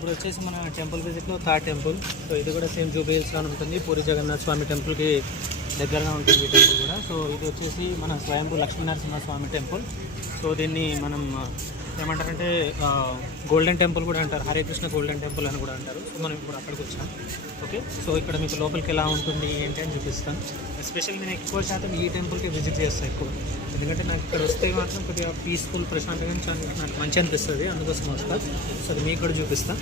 ఇప్పుడు వచ్చేసి మన టెంపుల్ విజిట్లో థర్డ్ టెంపుల్. సో ఇది కూడా సేమ్ జూబ్లీ హిల్స్లో ఉంటుంది, పూరి జగన్నాథ్ స్వామి టెంపుల్కి దగ్గరగా ఉంటుంది ఈ టెంపుల్ కూడా. సో ఇది వచ్చేసి మన స్వయంభూ లక్ష్మీనరసింహ స్వామి టెంపుల్. సో దీన్ని మనం ఏమంటారంటే గోల్డెన్ టెంపుల్ కూడా అంటారు, హరే కృష్ణ గోల్డెన్ టెంపుల్ అని కూడా అంటారు. సో మనం ఇప్పుడు అక్కడికి వచ్చాం. ఓకే, సో ఇక్కడ మీకు లోపలికి ఎలా ఉంటుంది ఏంటి అని చూపిస్తాను. ఎస్పెషల్లీ నేను ఎక్కువ శాతం ఈ టెంపుల్కి విజిట్ చేస్తాను ఎక్కువ, ఎందుకంటే నాకు ఇక్కడ వస్తే మాత్రం కొద్దిగా పీస్ఫుల్ ప్రశాంతంగా నాకు మంచి అనిపిస్తుంది, అందుకోసం వస్తాను. సో అది మీకు కూడా చూపిస్తాను.